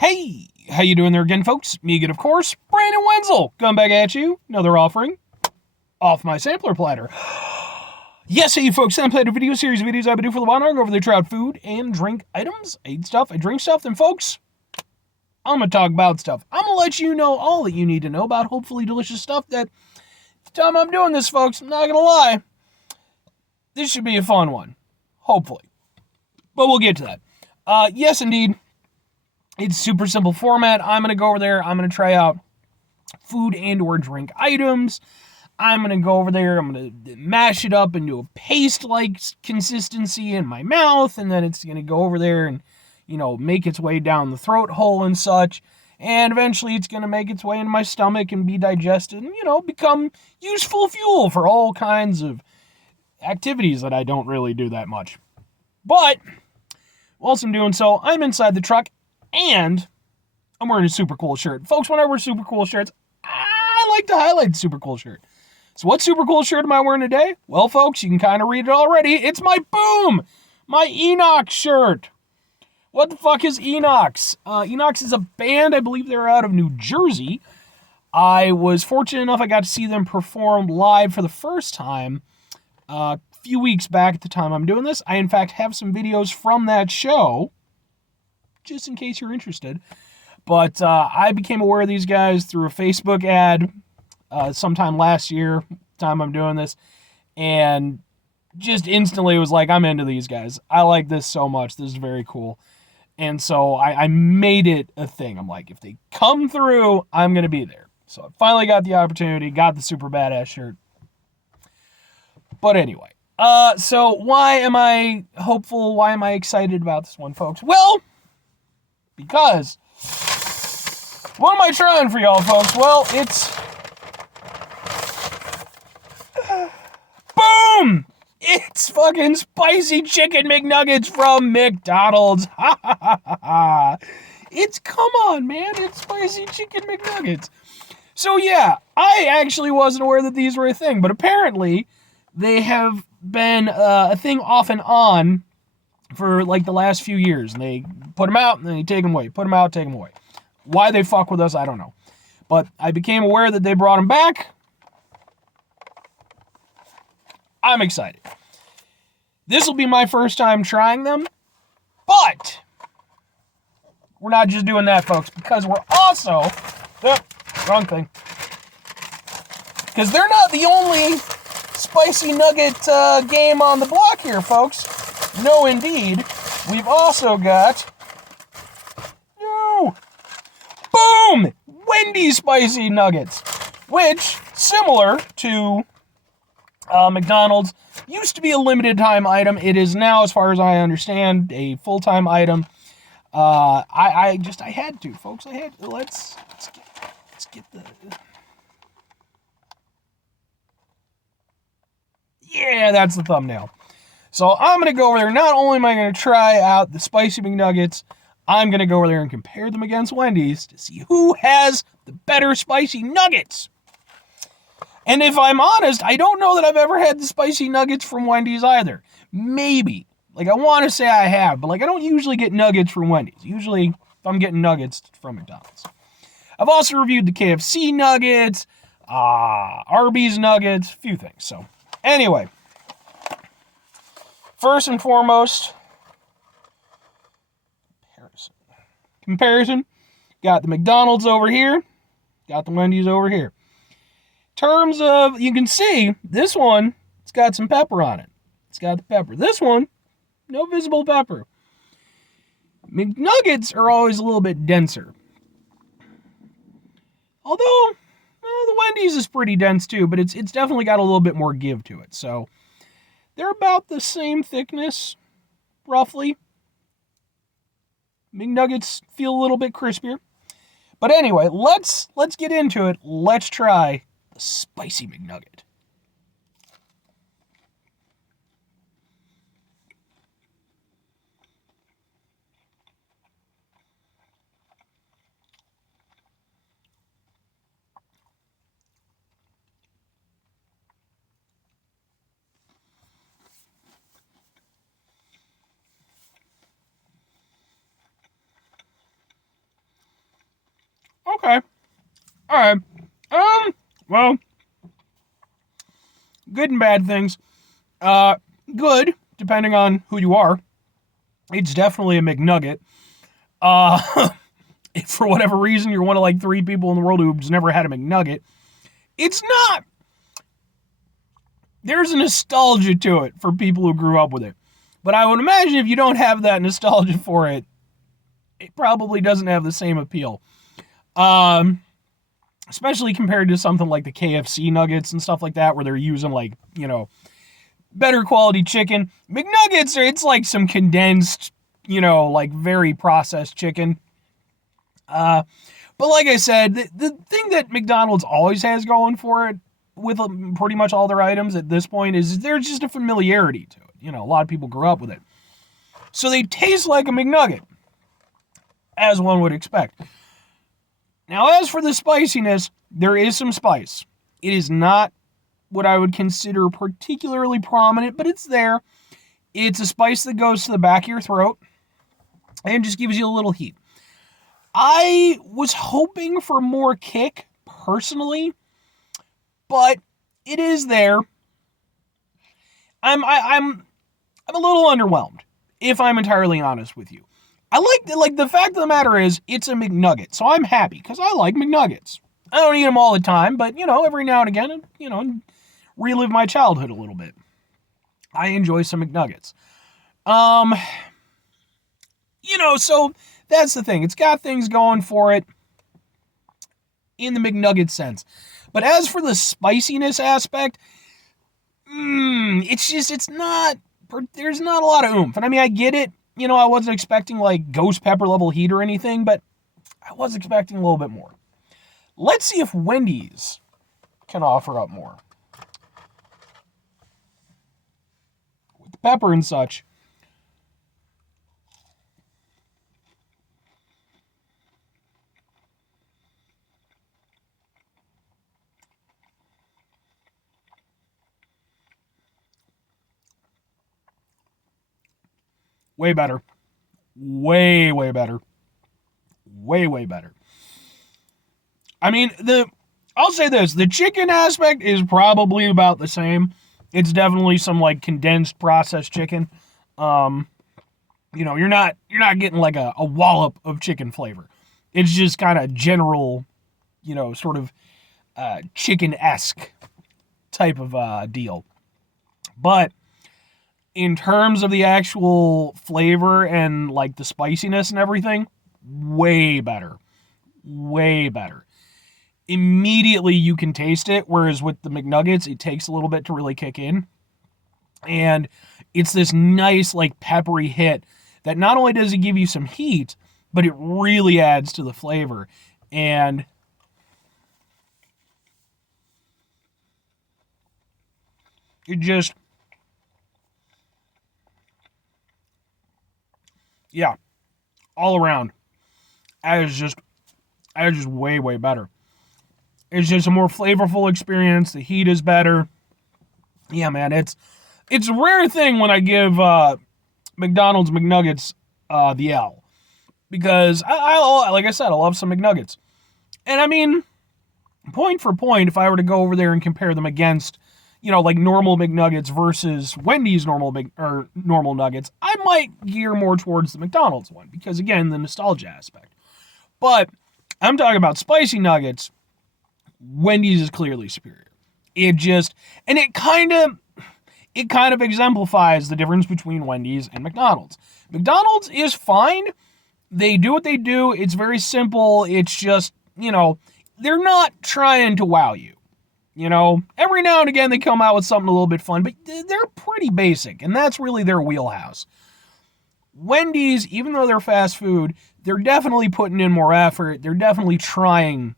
Hey, how you doing there again, folks? Me again, of course, Brandon Wenzel. Coming back at you. Another offering off my sampler platter. Yes, hey, folks, sampler platter video series of videos I've been doing for the while. I go over the trout food and drink items. I eat stuff, I drink stuff, then, folks, I'm going to talk about stuff. I'm going to let you know all that you need to know about hopefully delicious stuff that the time I'm doing this, folks, I'm not going to lie, this should be a fun one. Hopefully. But we'll get to that. Yes, indeed. It's super simple format. I'm going to go over there. I'm going to try out food and or drink items. I'm going to go over there. I'm going to mash it up into a paste-like consistency in my mouth. And then it's going to go over there and, make its way down the throat hole and such. And eventually it's going to make its way into my stomach and be digested and, become useful fuel for all kinds of activities that I don't really do that much. But whilst I'm doing so, I'm inside the truck. And I'm wearing a super cool shirt. Folks, when I wear super cool shirts, I like to highlight the super cool shirt. So what super cool shirt am I wearing today? Well, folks, you can kind of read it already. It's my Enoch shirt. What the fuck is Enox? Enox is a band. I believe they're out of New Jersey. I was fortunate enough I got to see them perform live for the first time a few weeks back at the time I'm doing this. I, in fact, have some videos from that show, just in case you're interested. But I became aware of these guys through a Facebook ad sometime last year, time I'm doing this, and just instantly was like, I'm into these guys. I like this so much. This is very cool. And so I made it a thing. I'm like, if they come through, I'm going to be there. So I finally got the opportunity, got the super badass shirt. But anyway, so why am I hopeful? Why am I excited about this one, folks? Well, because what am I trying for y'all, folks? Well, it's boom! It's fucking spicy chicken McNuggets from McDonald's. Ha ha ha ha ha. It's, come on, man. It's spicy chicken McNuggets. So yeah, I actually wasn't aware that these were a thing, but apparently they have been a thing off and on for like the last few years. And they put them out and then they take them away. Put them out, take them away. Why they fuck with us, I don't know. But I became aware that they brought them back. I'm excited. This will be my first time trying them. But we're not just doing that, folks, because we're also... wrong thing. Because they're not the only spicy nugget game on the block here, folks. No, indeed. We've also got... boom! Wendy spicy nuggets. Which, similar to McDonald's, used to be a limited time item. It is now, as far as I understand, a full-time item. I had to, folks. Let's get the... Yeah, that's the thumbnail. So I'm going to go over there. Not only am I going to try out the Spicy McNuggets, I'm going to go over there and compare them against Wendy's to see who has the better spicy nuggets. And if I'm honest, I don't know that I've ever had the spicy nuggets from Wendy's either. Maybe. I want to say I have, but I don't usually get nuggets from Wendy's. Usually, if I'm getting nuggets, it's from McDonald's. I've also reviewed the KFC nuggets, Arby's nuggets, a few things. So, anyway. First and foremost, comparison. Got the McDonald's over here. Got the Wendy's over here. In terms of, you can see, this one, it's got some pepper on it. It's got the pepper. This one, no visible pepper. McNuggets are always a little bit denser. Although, the Wendy's is pretty dense too, but it's definitely got a little bit more give to it. So, they're about the same thickness, roughly. McNuggets feel a little bit crispier. But anyway, let's get into it. Let's try the Spicy McNugget. Okay. All right. Well, good and bad things. Good, depending on who you are. It's definitely a McNugget. If for whatever reason you're one of like 3 people in the world who's never had a McNugget, it's not. There's a nostalgia to it for people who grew up with it. But I would imagine if you don't have that nostalgia for it, it probably doesn't have the same appeal. Especially compared to something like the KFC nuggets and stuff like that, where they're using like, better quality chicken. McNuggets, it's like some condensed, like very processed chicken. But like I said, the thing that McDonald's always has going for it with pretty much all their items at this point is there's just a familiarity to it. A lot of people grew up with it. So they taste like a McNugget, as one would expect. Now, as for the spiciness, there is some spice. It is not what I would consider particularly prominent, but it's there. It's a spice that goes to the back of your throat and just gives you a little heat. I was hoping for more kick, personally, but it is there. I'm a little underwhelmed, if I'm entirely honest with you. I like the fact of the matter is it's a McNugget, so I'm happy because I like McNuggets. I don't eat them all the time, but every now and again, relive my childhood a little bit. I enjoy some McNuggets. So that's the thing. It's got things going for it in the McNugget sense. But as for the spiciness aspect, it's not, there's not a lot of oomph. And I mean, I get it. I wasn't expecting like ghost pepper level heat or anything, but I was expecting a little bit more. Let's see if Wendy's can offer up more. With the pepper and such. Way better. Way, way better. Way, way better. I mean, I'll say this, the chicken aspect is probably about the same. It's definitely some like condensed processed chicken. You're not getting like a wallop of chicken flavor. It's just kind of general, sort of chicken-esque type of deal. But in terms of the actual flavor and like the spiciness and everything, way better. Way better. Immediately you can taste it, whereas with the McNuggets, it takes a little bit to really kick in. And it's this nice, like, peppery hit that not only does it give you some heat, but it really adds to the flavor. And it just, yeah, all around, that is just way, way better. It's just a more flavorful experience. The heat is better. Yeah, man, it's a rare thing when I give McDonald's McNuggets the L. Because, I like I said, I love some McNuggets. And I mean, point for point, if I were to go over there and compare them against, like normal McNuggets versus Wendy's normal nuggets, I might gear more towards the McDonald's one. Because, again, the nostalgia aspect. But I'm talking about spicy nuggets. Wendy's is clearly superior. It kind of exemplifies the difference between Wendy's and McDonald's. McDonald's is fine. They do what they do. It's very simple. It's just, they're not trying to wow you. Every now and again they come out with something a little bit fun, but they're pretty basic, and that's really their wheelhouse. Wendy's, even though they're fast food, they're definitely putting in more effort. They're definitely trying,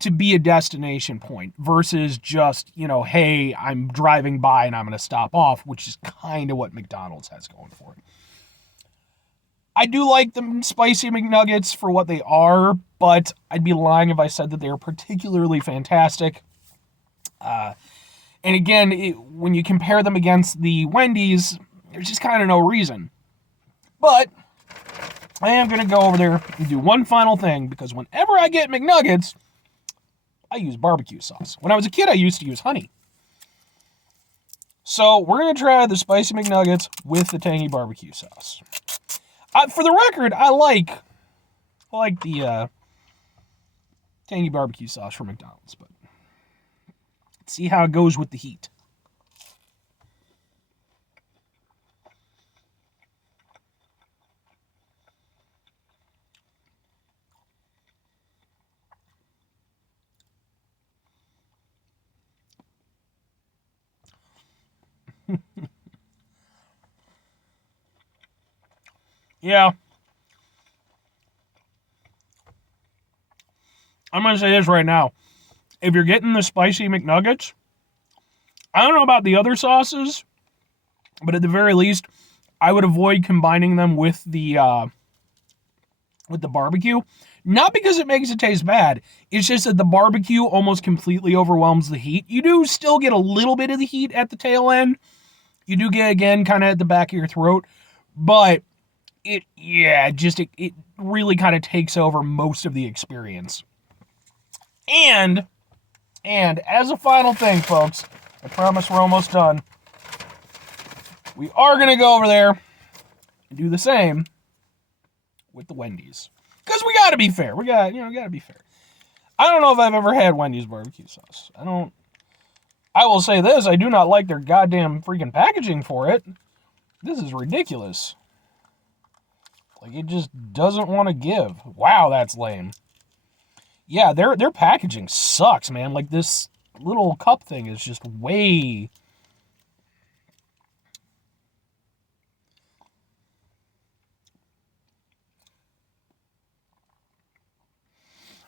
to be a destination point versus just, hey, I'm driving by and I'm going to stop off, which is kind of what McDonald's has going for it. I do like the Spicy McNuggets for what they are, but I'd be lying if I said that they are particularly fantastic. And again, when you compare them against the Wendy's, there's just kind of no reason. But I am going to go over there and do one final thing, because whenever I get McNuggets, I use barbecue sauce. When I was a kid, I used to use honey. So we're going to try the Spicy McNuggets with the tangy barbecue sauce. For the record, I like the tangy barbecue sauce from McDonald's, but let's see how it goes with the heat. Yeah. I'm going to say this right now. If you're getting the Spicy McNuggets, I don't know about the other sauces, but at the very least, I would avoid combining them with the barbecue. Not because it makes it taste bad. It's just that the barbecue almost completely overwhelms the heat. You do still get a little bit of the heat at the tail end. You do get, again, kind of at the back of your throat. But it really kind of takes over most of the experience. And as a final thing, folks, I promise we're almost done. We are going to go over there and do the same with the Wendy's. Because we got to be fair. We got to be fair. I don't know if I've ever had Wendy's barbecue sauce. I will say this, I do not like their goddamn freaking packaging for it. This is ridiculous. Like, it just doesn't want to give. Wow, that's lame. Yeah, their packaging sucks, man. Like, this little cup thing is just way...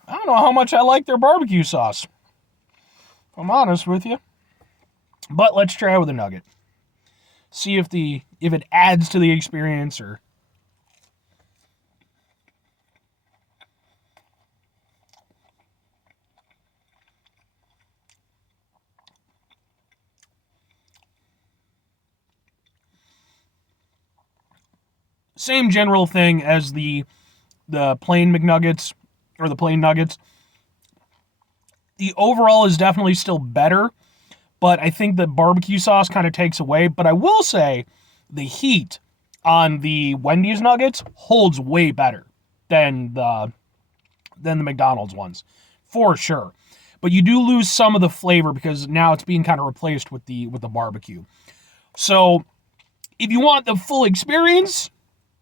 I don't know how much I like their barbecue sauce, if I'm honest with you. But let's try it with a nugget. See if it adds to the experience or... Same general thing as the plain McNuggets or the plain nuggets. The overall is definitely still better, but I think the barbecue sauce kind of takes away. But I will say the heat on the Wendy's nuggets holds way better than the McDonald's ones, for sure. But you do lose some of the flavor because now it's being kind of replaced with the barbecue. So if you want the full experience,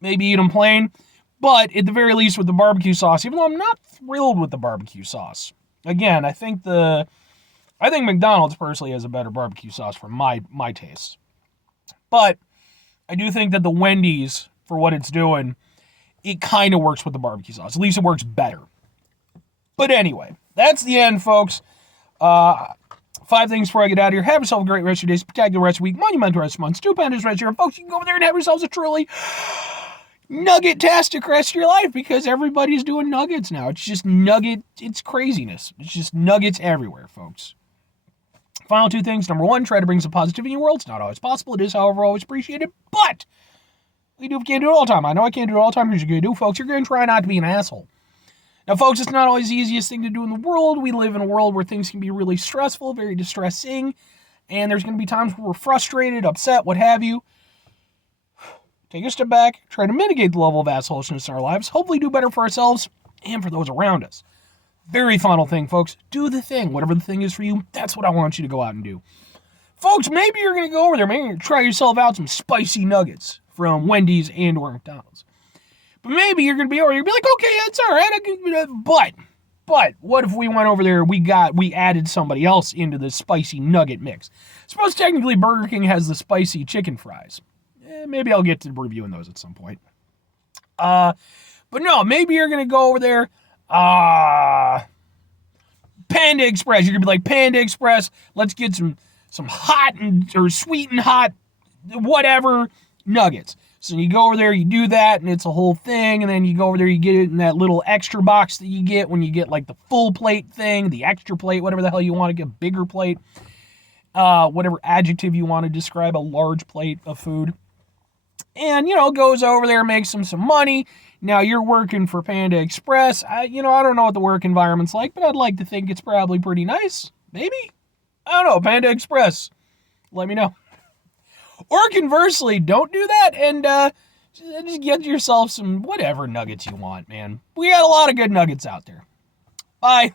maybe eat them plain. But at the very least with the barbecue sauce, even though I'm not thrilled with the barbecue sauce. Again, I think McDonald's personally has a better barbecue sauce for my taste. But I do think that the Wendy's, for what it's doing, it kind of works with the barbecue sauce. At least it works better. But anyway, that's the end, folks. 5 things before I get out of here. Have yourself a great rest of your day, spectacular rest of the week, monumental rest of the month, stupendous rest of your... Folks, you can go over there and have yourselves a truly nugget-tastic rest of your life because everybody's doing nuggets now. It's just it's craziness. It's just nuggets everywhere, folks. Final 2 things. Number 1, try to bring some positivity in your world. It's not always possible. It is, however, always appreciated. But we can't do it all the time. I know I can't do it all the time. Here's what you're going to do, folks. You're going to try not to be an asshole. Now, folks, it's not always the easiest thing to do in the world. We live in a world where things can be really stressful, very distressing, and there's going to be times where we're frustrated, upset, what have you. Take a step back, try to mitigate the level of assholishness in our lives, hopefully do better for ourselves and for those around us. Very final thing, folks. Do the thing. Whatever the thing is for you, that's what I want you to go out and do. Folks, maybe you're going to go over there. Maybe you're going to try yourself out some spicy nuggets from Wendy's and or McDonald's. But maybe you're going to be over there. You'll be like, okay, that's all right. But what if we went over there, we added somebody else into the spicy nugget mix? Suppose technically Burger King has the spicy chicken fries. Maybe I'll get to reviewing those at some point. But no, maybe you're going to go over there. Panda Express. You're going to be like, Panda Express, let's get some hot or sweet and hot, whatever, nuggets. So you go over there, you do that, and it's a whole thing, and then you go over there, you get it in that little extra box that you get when you get like the full plate thing, the extra plate, whatever the hell you want to get, bigger plate, whatever adjective you want to describe a large plate of food. And, goes over there, makes some money. Now, you're working for Panda Express. I don't know what the work environment's like, but I'd like to think it's probably pretty nice. Maybe? I don't know. Panda Express. Let me know. Or conversely, don't do that and just get yourself some whatever nuggets you want, man. We got a lot of good nuggets out there. Bye.